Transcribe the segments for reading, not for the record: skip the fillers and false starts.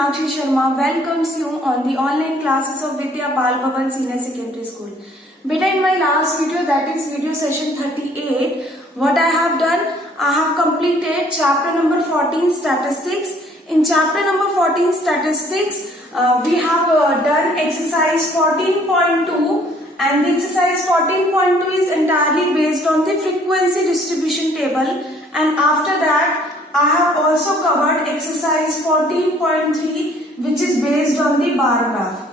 Meenakshi Sharma welcomes you on the online classes of Vidya Bal Bhavan Senior Secondary School. Beta, in my last video, that is video session 38, what I have done, I have completed chapter number 14 statistics. In chapter number 14 statistics, we have done exercise 14.2, and the exercise 14.2 is entirely based on the frequency distribution table, and after that I have also covered exercise 14.3, which is based on the bar graph.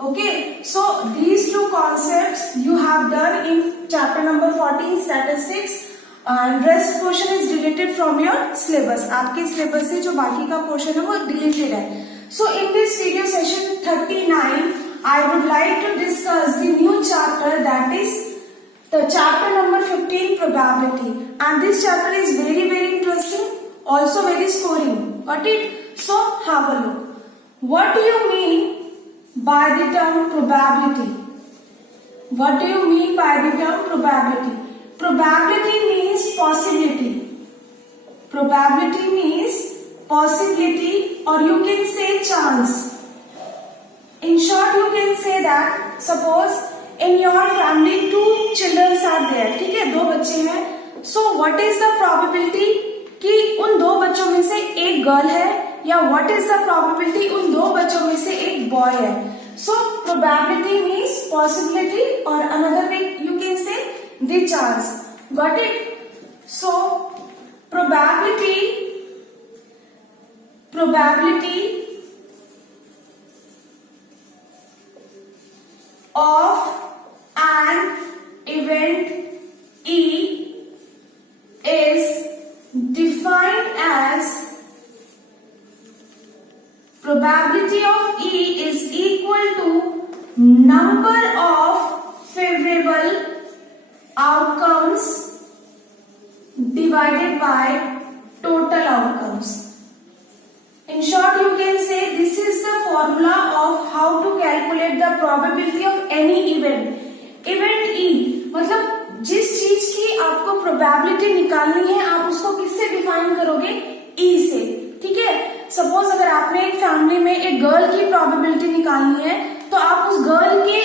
Okay, so these two concepts you have done in chapter number 14 statistics, and rest portion is deleted from your syllabus. आपके syllabus से जो बाकी का portion है वो deleted है. So in this video session 39, I would like to discuss the new chapter, that is the chapter number 15, probability. And this chapter is very interesting, also very scoring. Got it? So have a look. What do you mean by the term probability? What do you mean by the term probability? Probability means possibility. Probability means possibility, or you can say chance. In short, you can say that suppose in your family two children are there. ठीक है, दो बच्चे हैं. So what is the probability कि उन दो बच्चों में से एक गर्ल है, या what is the probability उन दो बच्चों में से एक बॉय है. So probability means possibility, or another way you can say the chance. Got it? So probability of an event E is defined as probability of E is equal to number of favorable outcomes divided by total outcomes. In short, you can say this is the formula of how to calculate the probability of any event. Event E मतलब जिस चीज की आपको probability निकालनी है, आप उसको किससे डिफाइन करोगे? E से. ठीक है. सपोज अगर आपने एक फैमिली में एक गर्ल की probability निकालनी है, तो आप उस गर्ल के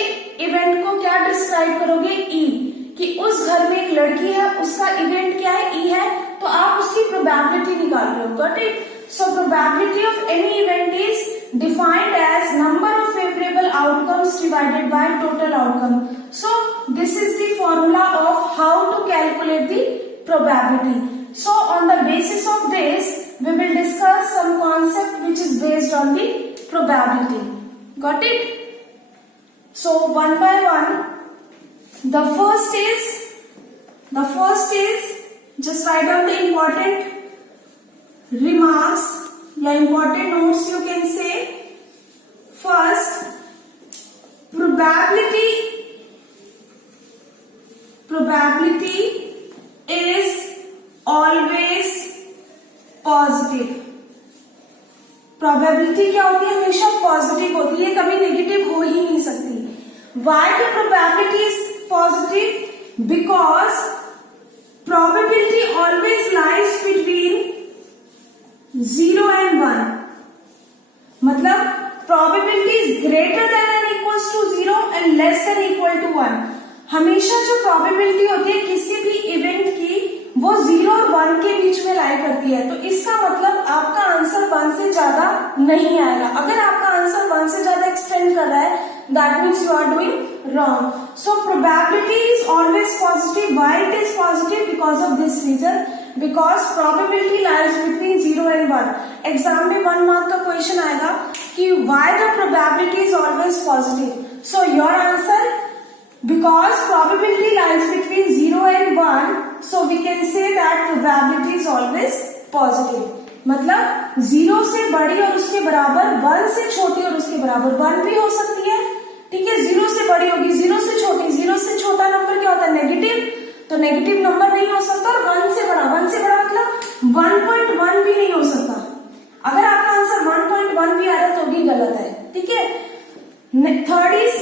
इवेंट को क्या डिस्क्राइब करोगे? E. कि उस घर में एक लड़की है, उसका इवेंट क्या है? E है. तो आप उसकी probability निकाल रहे हो. Got it? So probability of any event is defined as number of favorable outcomes divided by total outcome. So this is the formula of how to calculate the probability. So on the basis of this, we will discuss some concept which is based on the probability. Got it? So one by one, the first is just write down the important remarks या important notes you can say. First, probability is always positive. Probability क्या होती है? हमेशा positive होती है, कभी negative हो ही नहीं सकती. Why the probability is positive? Because probability always lies between 0 and 1. मतलब probability is greater than or equals to 0 and less than equal to 1. हमेशा जो probability होती है किसी भी इवेंट की, वो 0 और 1 के बीच में लाई करती है. तो इसका मतलब आपका आंसर 1 से ज्यादा नहीं आएगा. अगर आपका आंसर 1 से ज्यादा एक्सटेंड कर रहा है, that means you are doing wrong. So probability is always positive. Why it is positive? Because of this reason. Because probability lies between 0 and 1. Exam में 1 मार्क का क्वेश्चन आएगा कि why the probability is always positive. So your answer, because probability lies between 0 and 1, so we can say that probability is always positive. मतलब 0 से बड़ी और उसके बराबर, 1 से छोटी और उसके बराबर. 1 भी हो सकती है, ठीक है. 0 से बड़ी होगी, 0 से छोटी. 0 से छोटा नंबर क्या होता है? नेगेटिव. तो नेगेटिव नंबर नहीं हो सकता. और 1 से बड़ा मतलब 1.1 भी नहीं हो सकता. अगर आपका आंसर 1.1 भी आ रहा तो भी गलत है. ठीक है. Third is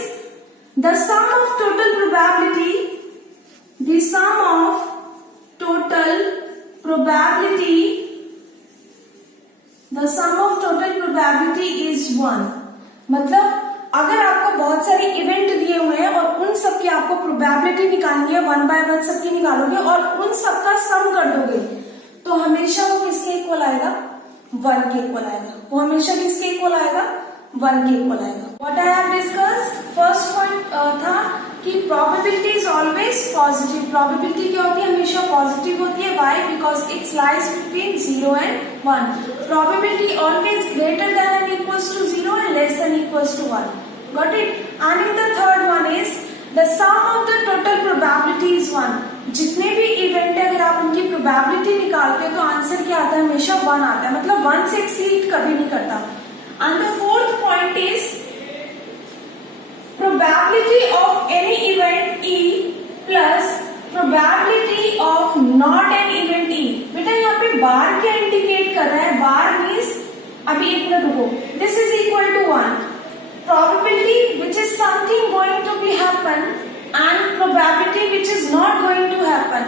the sum of total probability. The sum of total probability the sum of total probability is 1। मतलब अगर आपको बहुत सारे इवेंट दिए हुए हैं और उन सब की आपको प्रोबेबिलिटी निकालनी है, 1 बाय 1 सबकी निकालोगे और उन सब का सम कर दोगे तो हमेशा वो किसके इक्वल आएगा, 1 के इक्वल आएगा। वो हमेशा किसके इक्वल आएगा, 1 के इक्वल आएगा। What I have discussed, first point था कि probability is always positive. Probability क्या होती है, हमेशा पॉजिटिव होती है। Why, because it's lies between 0 and 1। Probability always greater than and equals to 0 and less than equals to 1। Got it. And in the third one is the sum of the total probability is 1। जितने भी event है अगर आप उनकी probability निकालते हो तो answer क्या आता है, हमेशा 1 आता है। मतलब 1 से एक्सीड कभी नहीं करता। And the fourth point is probability of any event E plus probability of not an event E। बेटा यहाँ पे बार क्या इंडिकेट कर रहा है, बार मीन्स, अभी एक मिनट रुको, this is equal to 1। probability which is something going to be happen and probability which is not going to happen,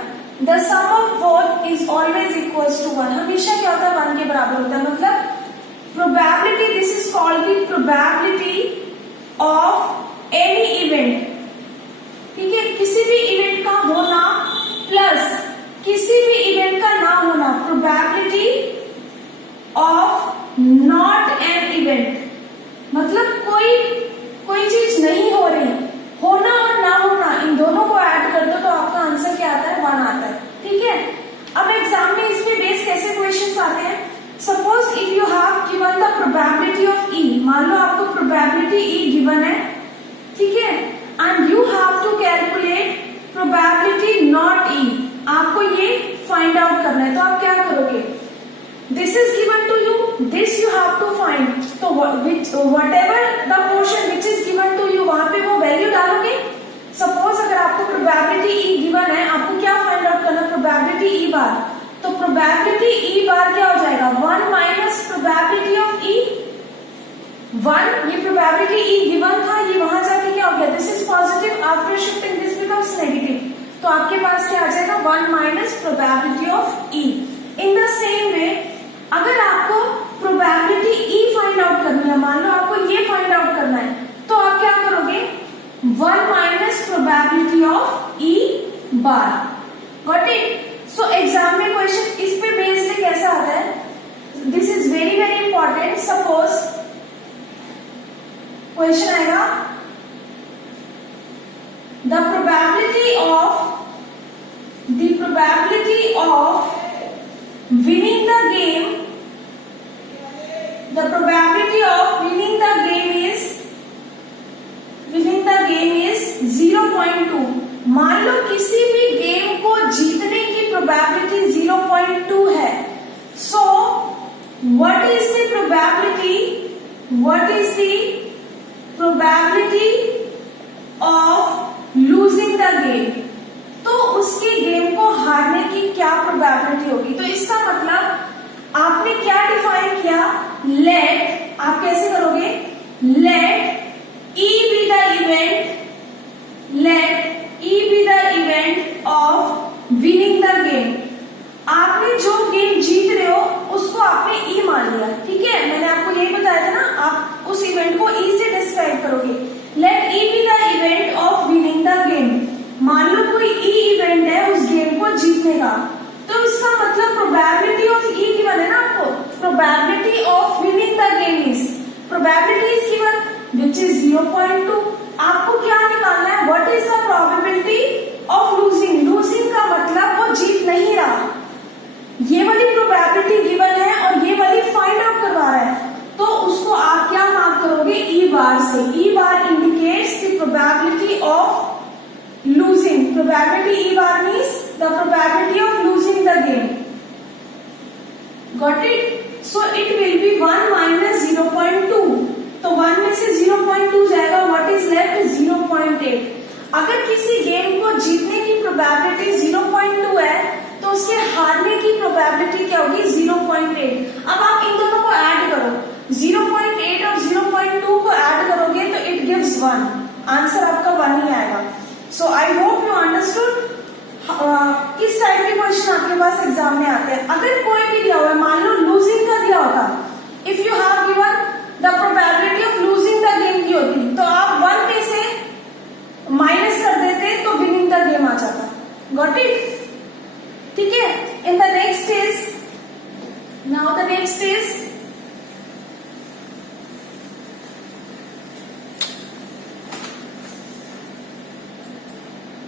the sum of both is always equals to 1। हमेशा क्या होता है, 1 के बराबर होता है। मतलब probability, this is called the probability of any event, ठीक है, किसी भी इवेंट का होना प्लस किसी भी इवेंट का ना होना, probability of not an event. मतलब कोई चीज नहीं हो रही, होना और ना होना, इन दोनों को ऐड कर दो तो आपका आंसर क्या आता है, 1 आता है। ठीक है। अब एग्जाम में इसमें बेस कैसे क्वेश्चंस आते हैं, suppose if you have given the probability of E, मान लो आपको प्रोबेबिलिटी ई गिवन है, ठीक है, and you have to calculate probability not E, आपको ये फाइंड आउट करना है। तो आप क्या करोगे, this is given to you, this you have to find, तो whatever the portion which is given to you वहां पे वो वैल्यू डालोगे। सपोज अगर आपको प्रोबेबिलिटी ई गिवन है, आपको क्या फाइंड आउट करना, प्रोबेबिलिटी ई बार, तो प्रोबेबिलिटी ई बार क्या हो जाएगा, 1 माइनस प्रोबेबिलिटी ऑफ ई 1। ये प्रोबेबिलिटी ई गिवन था, ये वहां जाके क्या हो गया, this is positive, after shifting this becomes negative, तो आपके पास क्या आ जाएगा, 1 minus probability of E. In the same वे अगर आपको प्रोबेबिलिटी ई फाइंड आउट करनी है, मान लो आपको ये फाइंड आउट करना है, तो आप क्या करोगे, 1 minus probability of E bar. Got it. So exam में क्वेश्चन इस पे बेस्ड कैसा आता है, this is very very important. Suppose question आएगा, the probability of winning the game, the probability of winning the game is 0.2। मान लो किसी भी गेम को जीतने की प्रोबेबिलिटी 0.2 है, सो what is the probability of losing the game, तो उसके गेम को हारने की क्या प्रोबेबिलिटी होगी। तो इसका मतलब आपने क्या डिफाइन किया, लेट, आप कैसे करोगे, let E be the event of winning the game. आपने जो गेम जीत रहे हो उसको आपने ई मान लिया, ठीक है, मैंने आपको यही बताया था ना, आप उस इवेंट को ई से डिस्क्राइब करोगे। Let E be the event of winning the game, मान लो कोई ई इवेंट है उस गेम को जीतने का, तो इसका मतलब प्रोबेबिलिटी ऑफ ई गिवन है ना आपको, probability of winning the game is, probability is given which is 0.2। आपको क्या निकालना है, what is the probability of losing. Losing का मतलब वो जीत नहीं रहा, ये वाली प्रोबेबिलिटी गिवन है और ये वाली फाइंड आउट करवा रहा है, तो उसको आप क्या मार्क करोगे, ई बार से। E bar indicates the probability of losing, probability E bar means the probability of losing the game. Got it? So it will be 1 minus 0.2, तो 1 में से 0.2 जाएगा, what is left 0.8। अगर किसी गेम को जीतने की प्रोबेबिलिटी 0.2 है तो उसके हारने की प्रोबेबिलिटी क्या होगी, 0.8। अब आप इन दोनों को ऐड करो, 0.8 और 0.2 को ऐड करोगे तो इट गिव्स 1, आंसर आपका 1 ही आएगा। सो आई होप यू अंडरस्टूड। किस टाइप के क्वेश्चन आपके पास एग्जाम में आते हैं, अगर कोई भी दिया हुआ है, मान लो लूजिंग का दिया होता if you have given the probability of losing the game की होती, तो आप 1 में से माइनस कर देते तो विनिंग द गेम आ जाता। Got it? ठीक है। In the next is, now the next is,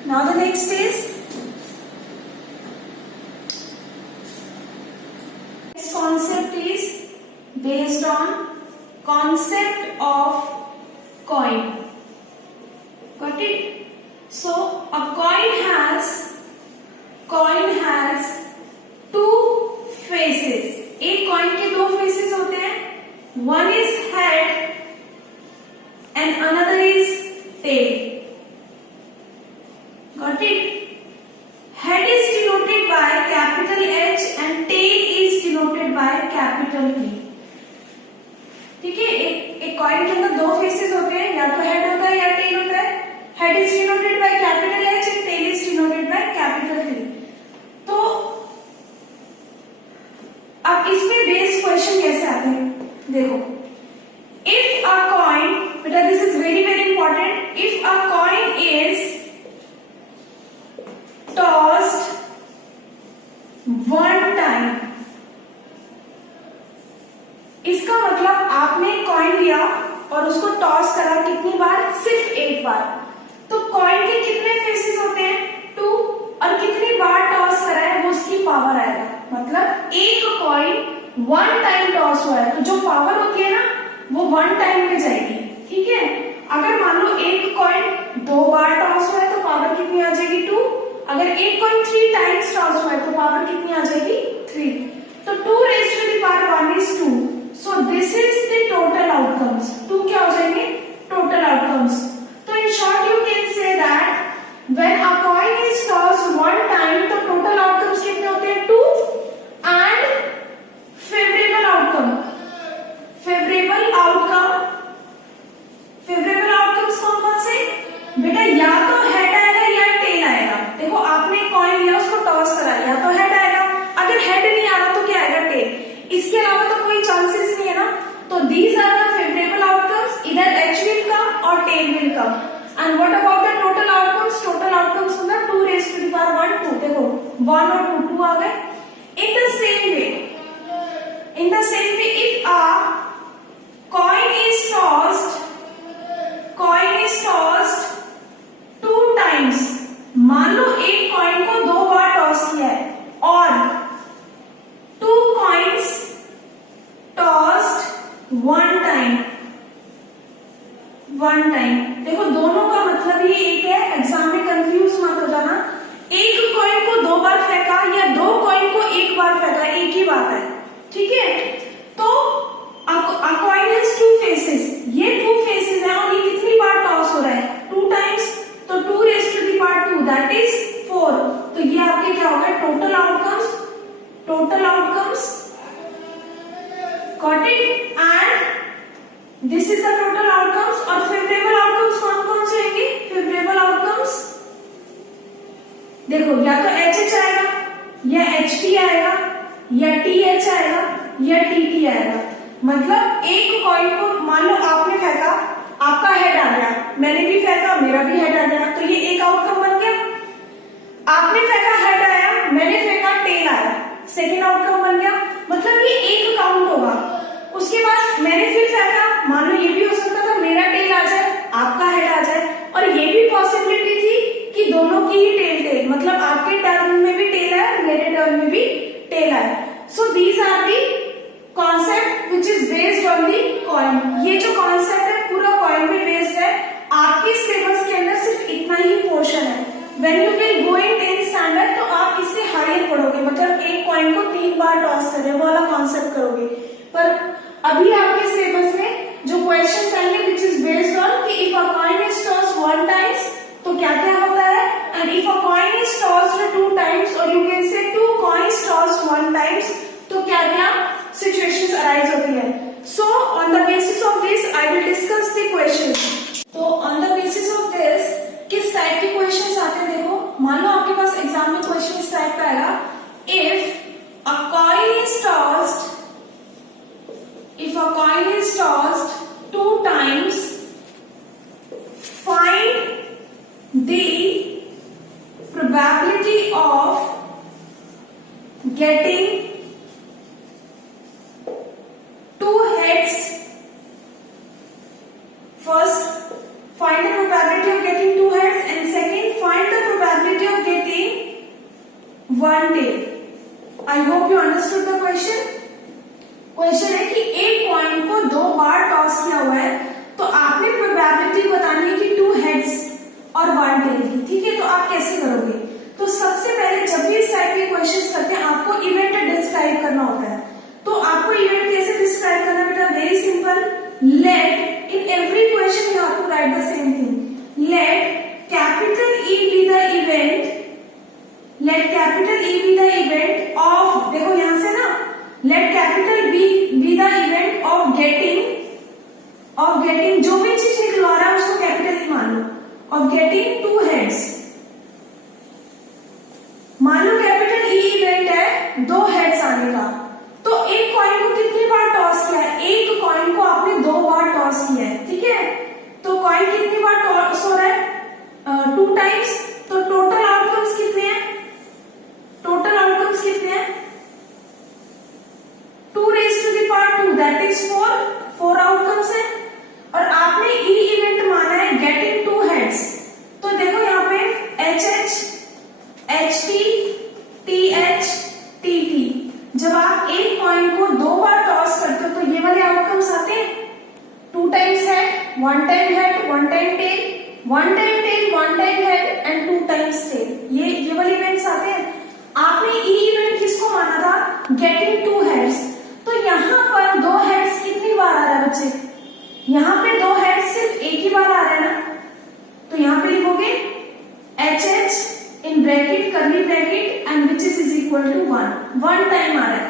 now the next is, this concept is based on concept of coin. Got it? So a coin has two faces. एक coin के दो faces होते हैं, one is head and another is tail. Got it? Head is denoted by capital H and tail is denoted by capital T. ठीक है, एक coin के अंदर दो फेसेस होते हैं, या तो हेड होता है या टेल होता है। Head is denoted by capital H and tail is denoted by capital T। तो अब इसमें बेस क्वेश्चन कैसे आते हैं, देखो, इफ अ कॉइन, बेटा this is very very important, if a coin is tossed one time, इसका मतलब आपने कॉइन लिया और उसको टॉस करा कितनी बार? सिर्फ एक बार। तो कॉइन के कितने फेसेस होते हैं? 2, और कितनी बार टॉस करा है वो उसकी पावर आएगा। मतलब एक कॉइन 1 टाइम टॉस हुआ है तो जो पावर होती है ना वो 1 टाइम में जाएगी। ठीक है, अगर मान लो एक कॉइन 2 बार टॉस हुआ है तो पावर कितनी आ जाएगी? 2। अगर एक कॉइन 3 टाइम्स टॉस हुआ है तो पावर कितनी आ जाएगी? 3। तो 2 raised to the power 1 is 2. So this is the total outcomes. 2 क्या हो जाएंगे? Total outcomes. तो in short you can say that when a coin is tossed one time तो total outcomes कितने होते हैं? 2 and favorable outcomes कौन कौन से? बेटा या तो हेड आएगा या टेल आएगा। देखो आपने कॉइन लिया, उसको टॉस करा, या तो हेड आएगा, अगर हेड नहीं आ रहा तो क्या आएगा? टेल। इसके अलावा तो कोई चांसेस नहीं है ना। तो these are the favourable outcomes, इधर एच विल कम और tail will come. And what about the total outcomes? Total outcomes मतलब 2 raised to the power 1, 2। देखो 1 और 2 आ गए। इन the same way if a coin is tossed 2 times, मान लो एक coin को 2 बार toss किया है और 2 coins tossed one time। देखो दोनों का मतलब ही एक है, एग्जाम में कंफ्यूज मत हो जाना। एक कॉइन को 2 बार फेंका या 2 कॉइन को 1 बार फेंका, एक ही बात है। ठीक है, तो a coin has 2 faces, ये 2 faces है और ये कितनी बार टॉस हो रहा है? 2 टाइम्स। तो 2 raised to the power 2 that is 4। तो ये आपके क्या होगा? Total outcomes. Got it? And this is the total outcomes। और फेवरेबल आउटकम्स कौन कौन से होंगे? फेवरेबल आउटकम्स देखो या तो HH आएगा या HT आएगा या TH आएगा या TT आएगा। मतलब एक कॉइन को मान लो आपने फेंका, आपका हेड आ गया, मैंने भी फेंका, मेरा भी हेड आ गया, तो ये एक आउटकम बन गया। आपने फेंका, हेड आया, मैंने फेंका, टेल आया, सेकेंड आउटकम बन गया। मतलब ये एक काउंट होगा। उसके बाद मैंने फिर फेंका, मान लो ये भी हो सकता था मेरा टेल आ जाए, आपका हेड आ जाए, और ये भी पॉसिबिलिटी थी कि दोनों की ही टेल, मतलब आपके टर्न में भी टेल आए, मेरे टर्न में भी टेल आए। So these are the concept which is based on the coin. ये जो कॉन्सेप्ट है पूरा कॉइन पे बेस्ड है। आपके सिलेबस के अंदर सिर्फ इतना ही पोर्शन है। When you will go in 10th standard तो आप इससे हायर पढ़ोगे, मतलब एक कॉइन को 3 बार टॉस करें वो वाला कॉन्सेप्ट करोगे। पर अभी आपके सिलेबस में जो क्वेश्चन आएंगे विच इज बेस्ड ऑन कि if a coin is tossed 1 times तो क्या क्या होता है, and if a coin is tossed 2 times और यू कैन से 2 कॉइन्स टॉस्ड 1 टाइम्स तो क्या क्या सिचुएशंस अराइज होती है। So on the basis of this I will discuss the questions. तो on the basis of this किस टाइप के क्वेश्चंस आते हैं देखो। मान लो आपके पास एग्जाम में क्वेश्चन इस टाइप का आएगा, if a coin is tossed the probability of getting two heads. First, find the probability of getting two heads, and second, find the probability of getting one tail. I hope you understood the question. Question है कि एक coin को दो बार toss किया हुआ है, तो आपने प्रोबेबिलिटी बतानी है कि टू हेड्स और वन टेल की, ठीक है। तो आप कैसे करोगे? तो सबसे पहले जब भी इस टाइप के क्वेश्चंस करते हैं आपको इवेंट डिस्क्राइब करना होता है। तो आपको इवेंट कैसे डिस्क्राइब करना है बेटा? Very simple. Let in every question you have to write the same thing. Let capital E be the event, let capital E be the event of, देखो यहां से ना, let capital B be the event of getting जो भी चीज निकलवा रहा है उसको कैपिटल ई मान लो, ऑफ गेटिंग टू हेड्स। मान लो कैपिटल ई इवेंट है दो हेड्स आने का, तो एक कॉइन को कितनी बार टॉस किया है? एक कॉइन को आपने दो बार टॉस किया है, ठीक है। तो कॉइन कितनी बार टॉस हो रहा है? Two times. तो टोटल आउटकम्स कितने हैं? टोटल आउटकम्स कितने हैं? 2 raised to the power 2, that is 4 outcomes है। और आपने ई इवेंट माना है गेटिंग टू हेड्स, तो देखो यहाँ पे H H, H T, T H, T T. जब आप एक कॉइन को दो बार टॉस करते हो तो ये वाले आउटकम्स आते हैं, 2 times head, 1 time head, 1 time tail, 1 time tail, 1 time head and 2 times tail. ये वाले इवेंट्स आते हैं। आपने ई इवेंट किसको माना था? Getting two heads. तो यहाँ पर दो हेड्स कितनी बार आ रहा है बच्चे? यहाँ पे दो हेड्स सिर्फ एक ही बार आ रहा है ना, तो यहाँ पे लिखोगे H H in bracket curly bracket and which is equal to 1 time आ रहा है।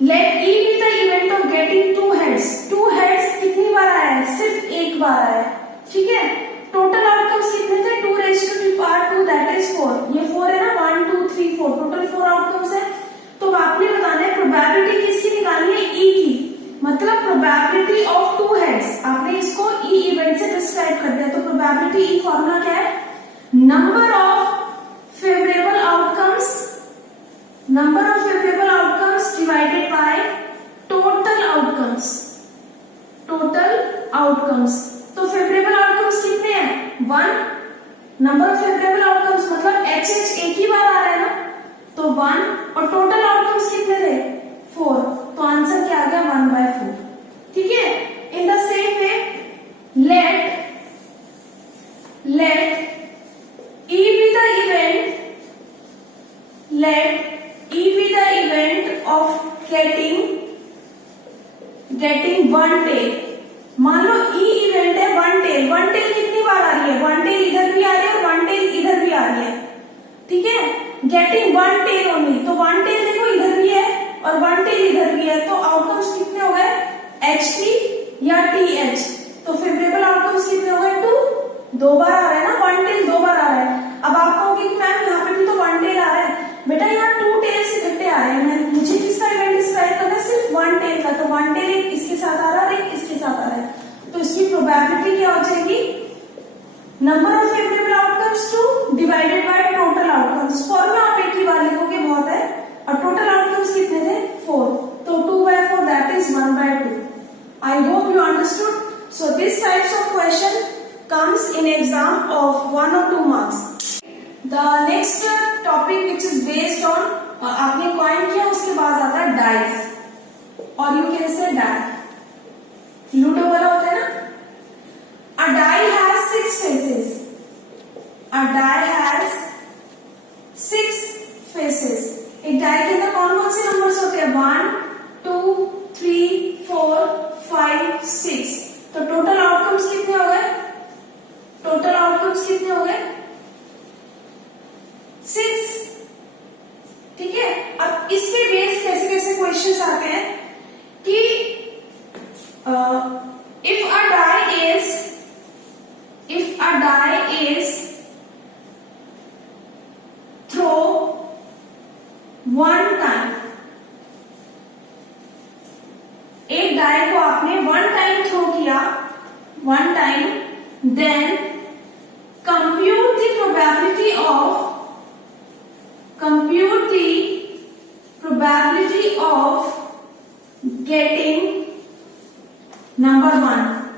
Let E be the event of getting two heads, two heads कितनी बार आया है? सिर्फ एक बार आया है, ठीक है। टोटल आउटकम्स कितने थे? 2 raised to the power 2, that is 4। ये 4 है ना, 1 2 3 4, टोटल 4 आउटकम्स है। तो आपने बताना है प्रोबेबिलिटी किसकी निकालनी है? ई की, मतलब प्रोबेबिलिटी ऑफ टू हेड्स। आपने इसको ई इवेंट से डिस्क्राइब कर दिया। तो प्रोबेबिलिटी ई फॉर्मूला क्या है? Number of favourable outcomes, number of favourable outcomes divided by total outcomes, total outcomes. तो फेवरेबल आउटकम्स कितने हैं? 1। नंबर ऑफ फेवरेबल आउटकम्स मतलब एच एच एक ही बार आ रहा है ना, तो 1, और टोटल आउटकम्स कितने थे? 4। तो आंसर क्या आ गया? 1/4, ठीक है। In the same way let E be the event, let E be the event of getting one tail. मान लो ई इवेंट है वन टेल, वन टेल कितनी बार आ रही है? वन टेल इधर भी आ रही है और वन टेल इधर भी आ रही है, ठीक है। गेटिंग वन टेल ओनली, तो वन टेल देखो इधर भी है और वन टेल इधर भी है, तो आउटकम्स कितने हो गए? एच टी या टी एच। तो फेवरेबल आउटकम्स कितने हो गए? 2। 2 बार आ रहा है ना, वन टेल 2 बार आ रहा है। अब आप कहोगे कि मैम यहाँ पे भी तो वन टेल आ रहा है। बेटा यहाँ 2 टेल्स इकट्ठे आ रहे हैं, मुझे किसका इवेंट डिस्क्राइब करना है? सिर्फ वन टेल का। तो वन टेल एक इसके साथ आ रहा है और एक इसके साथ आ रहा है, तो इसकी प्रोबेबिलिटी क्या हो जाएगी? Number of favourable outcomes 2 divided by total outcomes. Formula आप एक ही बार लिखोगे, बहुत है। और टोटल आउटकम्स कितने थे? 4। तो 2/4 that is 1/2। I hope you understood. So this types of question comes in exam of 1 or 2 marks. The next topic which is based on आपने कॉइन किया उसके बाद आता है डाइस, और you can say die. Ludo वाला होता है ना। A die has 6 faces. A die has 6 faces. एक डाई के अंदर कौन कौन से नंबर्स होते हैं? 1 2 3 4 5 6। तो टोटल आउटकम्स कितने हो गए? टोटल आउटकम्स कितने हो गए? 6, ठीक है। अब इसके बेस कैसे कैसे क्वेश्चंस आते हैं कि if a die is throw one time, एक डाई को आपने 1 टाइम थ्रो किया, 1 time, then compute number 1.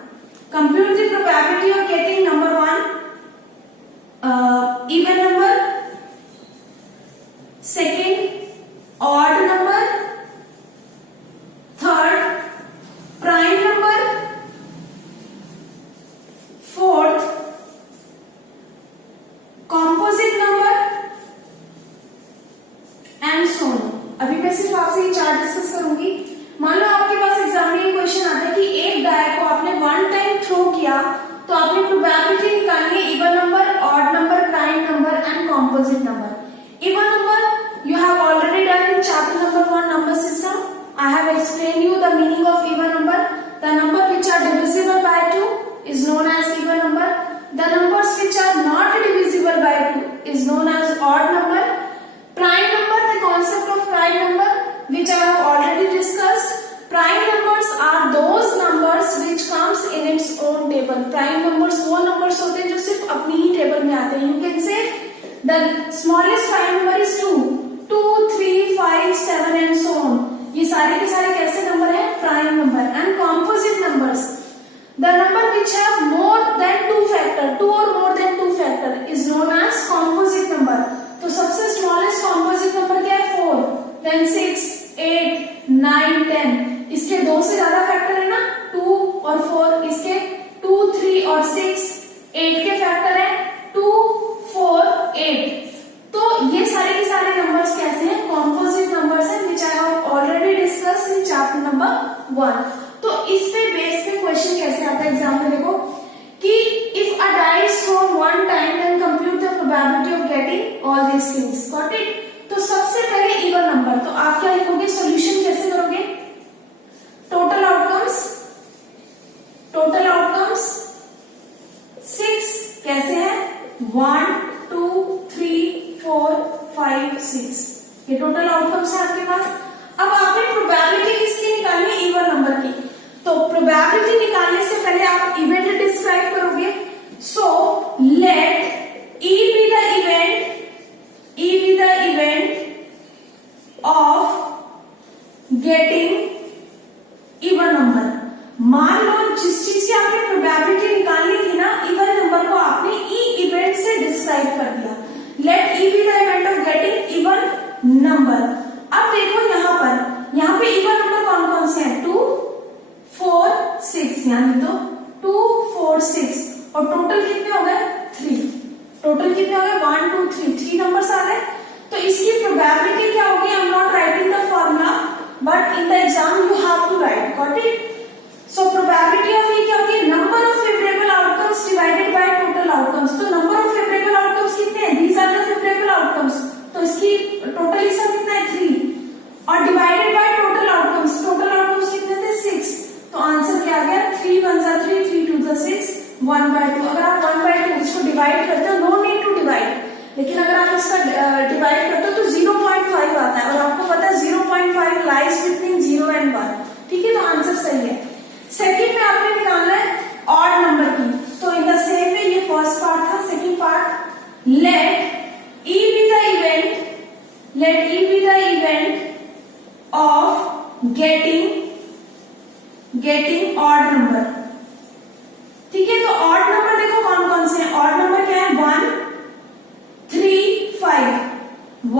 Compute the probability of getting number 1 even number, second odd number, third prime number, fourth composite number and so on. अभी मैं सिर्फ आपसे ये चार डिस्कस करूंगी. मान लो आपके पास एग्जाम में ये क्वेश्चन आता है कि एक डाई को आपने वन टाइम थ्रो किया तो आपने प्रोबेबिलिटी निकालनी है even number, odd number, prime number and composite number. Even number you have already done in chapter number 1 number system. I have explained you the meaning of even number. The number which are divisible by 2 is known as even number. The numbers which are not divisible by 2 is known as odd number. Prime number, the concept of prime number which I have already discussed. Prime numbers are those numbers which comes in its own table. Prime numbers वो numbers होते हैं जो सिर्फ अपनी ही table में आते हैं. You can say the smallest prime number is 2, 3, 5, 7 and so on. ये सारे के सारे कैसे नंबर हैं? Prime number. And composite numbers, the number which have more than 2 factor, 2 और more than 2 factor is known as composite number. तो सबसे smallest composite number क्या है? 4, देन 6, 8, 9, 10. इसके 2 से ज्यादा फैक्टर है ना, 2 और 4. इसके 2, 3 और 6. 8 के फैक्टर है 2, 4, 8. तो ये सारे के सारे नंबर्स कैसे हैं? कॉम्पोजिट नंबर्स हैं which I have already discuss in chapter number 1. तो इस पे बेस पे क्वेश्चन कैसे आता है एग्जाम में? देखो कि if a die is thrown one time then compute the probability of getting all this things. Got it? तो सबसे पहले इवन नंबर. तो आप क्या लिखोगे? सॉल्यूशन कैसे करोगे? टोटल आउटकम्स, टोटल आउटकम्स 6 कैसे है? 1, 2, 3, 4, 5, 6. ये टोटल आउटकम्स है आपके पास. अब आपने प्रोबेबिलिटी किसकी निकालनी है? इवन नंबर की. तो प्रोबेबिलिटी निकालने से पहले आप इवेंट डिस्क्राइब करोगे. So let E be the event, E be the event of getting even number. मान लो जिस चीज की आपने प्रोबेबिलिटी निकालनी थी ना, इवन नंबर को आपने ई इवेंट से डिस्क्राइब कर दिया. Let E be the event of getting even number. अब देखो यहाँ पे इवन नंबर कौन कौन से हैं? 2, 4, 6. यानी तो 2, 4, 6 और टोटल कितने हो गए? 3. टोटल कितने हो गए? 1, 2, 3. 3 नंबर्स आ गए. तो इसकी प्रोबेबिलिटी क्या होगी? I am not writing the formula but in the exam you have to write. Got it? So probability of ये क्या होगी? Number of favourable outcomes divided by total outcomes. तो नंबर ऑफ फेवरेबल आउटकम्स कितने हैं? These are the favourable outcomes. तो इसकी total इसका कितना है? 3 और divided by total outcomes. Total outcomes कितने थे? 6. तो आंसर क्या आ गया? 3 1 जा 3, 3 2 जा 6, 1/2. अगर आप 1/2 इसको डिवाइड करते हो, नो नीड टू डिवाइड, लेकिन अगर आप इसका डिवाइड करते हो तो 0.5 आता है. और आपको पता है 0.5 लाइज बिटवीन 0 and 1. ठीक है, तो आंसर सही है. सेकेंड में आपने निकालना है ऑड नंबर की. तो इन द सेम वे ये फर्स्ट पार्ट था. Second part, let E be the event, let E be the event of getting odd number. ठीक है, तो ऑड नंबर देखो कौन कौन से हैं. ऑड नंबर क्या है? 1, 3, 5.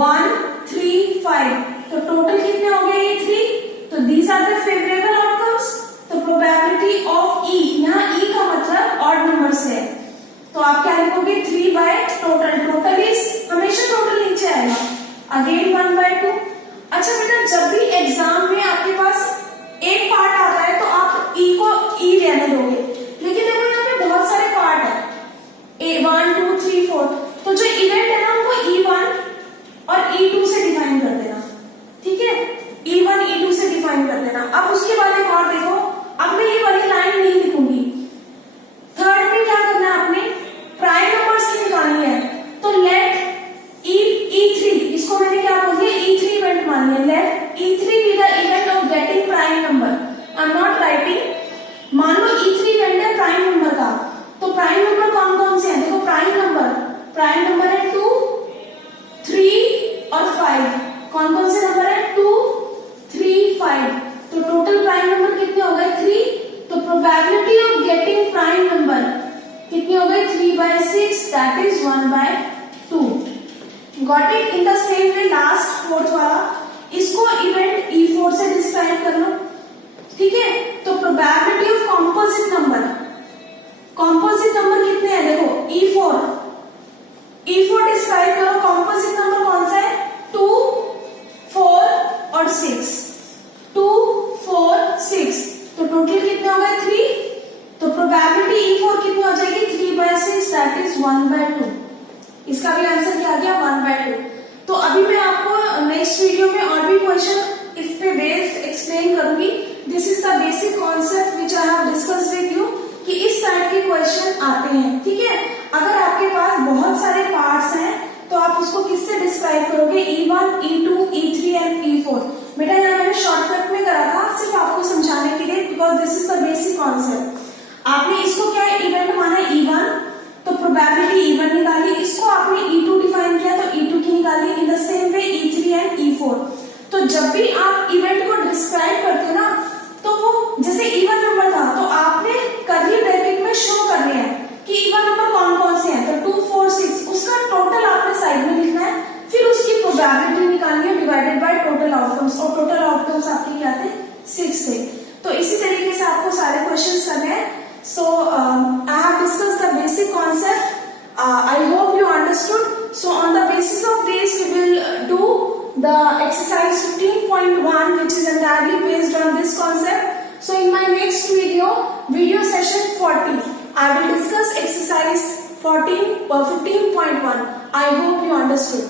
1, 3, 5. तो टोटल कितने हो गए? ये 3. तो these are the favourable outcomes. तो प्रोबेबिलिटी ऑफ ई, यहाँ ई का मतलब ऑड नंबर से है. तो आप क्या लिखोगे? 3 बाय टोटल. टोटल इज हमेशा टोटल नीचे आएगा. अगेन 1/2. अच्छा बेटा, जब भी एग्जाम में आपके पास एक पार्ट आता है तो आप ई को ई रहने दोगे, लेकिन देखो यहाँ पे बहुत सारे पार्ट है. 1, 2, 3, 4. तो जो इवेंट है ना उनको E1 और E2 से डिफाइन कर देना. ठीक है, E1 E2 से डिफाइन कर देना. अब उसके बाद एक और देखो, अब मैं ये वाली लाइन नहीं लिखूंगी. थर्ड में क्या करना है आपने? प्राइम नंबर्स की निकालनी है. तो लेट E3, इसको मैंने क्या बोल दिया? E3 इवेंट मानिए. Let E3 be the event of getting prime number. I am not writing. मान लो E3 इवेंट है प्राइम नंबर का. तो प्राइम नंबर कौन कौन से हैं? देखो प्राइम नंबर है 2, 3 और 5. कौन कौन से नंबर है? 2, 3, 5. तो टोटल प्राइम नंबर कितने हो गए? 3. तो प्रोबेबिलिटी गई 3/6, that is 1/2। Got it. In the same way last fourth वाला, इसको इवेंट E4 से डिस्क्राइब कर लो, ठीक है। तो probability of composite number, composite number कितने हैं देखो, E4 डिस्क्राइब करो। कॉम्पोजिट नंबर कौन सा है, 2, 4 और 6, 2, 4, 6, तो टोटल कितने हो गए 3। तो प्रोबेबिलिटी E4 कितनी हो जाएगी, 3/6, दैट इज 1/2। इसका भी आंसर क्या आ गया, 1/2। तो अभी मैं आपको नेक्स्ट वीडियो में और भी क्वेश्चन इस पे बेस्ड एक्सप्लेन करूंगी। This is the basic concept which I have discussed with you कि इस टाइप के क्वेश्चन आते हैं, ठीक है। अगर आपके पास बहुत सारे पार्ट्स हैं तो आप उसको किससे डिस्क्राइब करोगे, E1, E2, E3 and E4। बेटा यहाँ मैंने शॉर्टकट में करा था सिर्फ आपको समझाने के लिए, because this is the basic concept. आपने इसको क्या इवेंट माना E1, तो प्रोबेबिलिटी E1 निकाली, इसको आपने E2 डिफाइन किया तो E2 की निकाली। इन the same way E3 and E4। तो जब भी आप इवेंट को डिस्क्राइब करते हो ना, तो वो जैसे E1 नंबर था तो आपने कर्ली ब्रैकेट में शो करने हैं कि E1 नंबर कौन कौन से हैं, तो 2, 4, 6, उसका टोटल आपने साइड में लिखना है, फिर उसकी प्रोबेबिलिटी निकालनी है डिवाइडेड बाय टोटल आउटकम्स, और टोटल आउटकम्स आपके क्या थे, 6 थे। तो इसी तरीके से आपको सारे क्वेश्चंस करने हैं। So I have discussed the basic concept. I hope you understood. So on the basis of this, we will do the exercise 15.1, which is entirely based on this concept. So in my next video session 40, I will discuss exercise 15.1. I hope you understood.